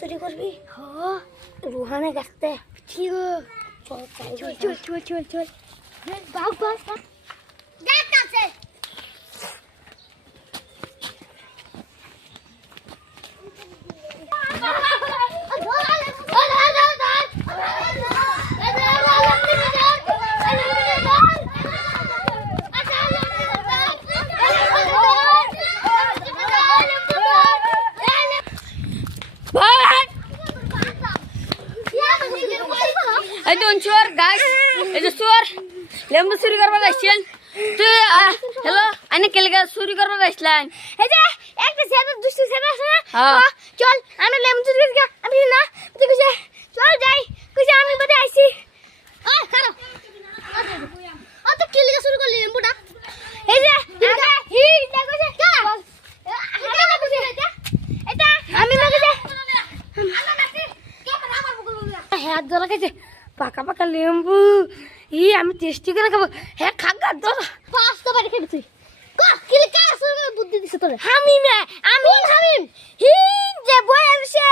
চুরি করবি? রুহানে গাছতে ঠিক। চল চল চল চল চল চল বাপ বাপ গাছ আছে। চোর গাছ এই যে চোর লেম্বু চুরি করবা যাইছেন তুই হ্যালো আইনে কেলগা চুরি করবা যাইছিলেন এই যে একটা ছেলে দুষ্টু ছেলে আছে না চল আমি লেম্বু চুরি করি আমি না তুই কইছে চল যাই কইছে আমি বদে আইছি খারাপ অত কেলগা চুরি করলি লেম্বুটা এই যে হি না কইছে চল আমি না কইছে এটা আমি না কইছে আমি না কইছে কে কথা আমার বকল হাত ধরা কইছে পাকা পাকা লেম্বু ই আমি টেস্টি করে খাবো হ্যাঁ খাগা ধর পাঁচটা বাড়ি খেবি তুই কিলে কাজ বুদ্ধি দিছে তোরে হামিম রে আমি হামিম হিন যে বই আসে